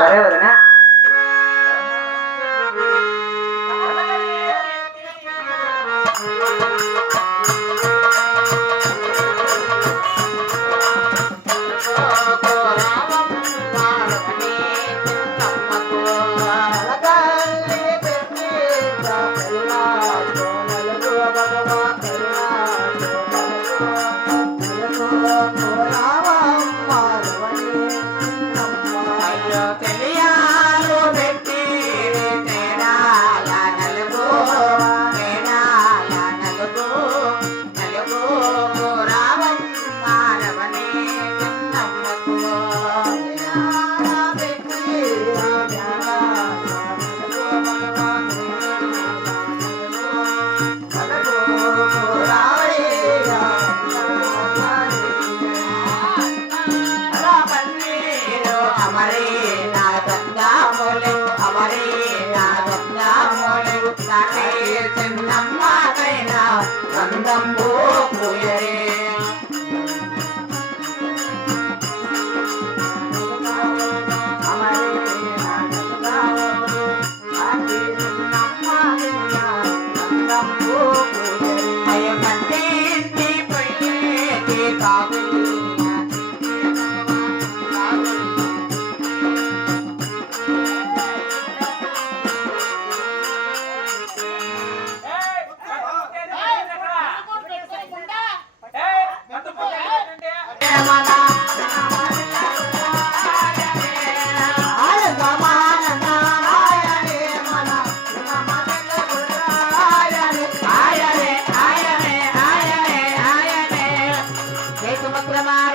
సరే వదినా ನಮ್ಮ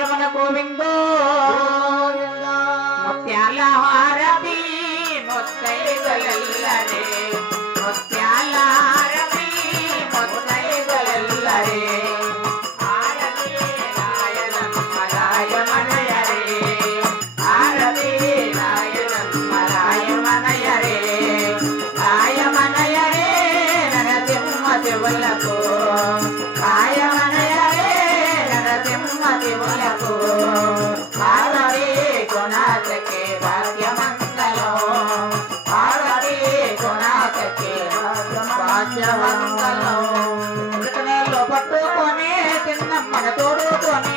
రమణ గోవింద. ముత్యాల హారతి ముత్తైగలల్లరే ముత్యాల హారతి ముత్తైగలల్లరే వల్లకు పట్టుకొని తిన్న మన తోడుకొని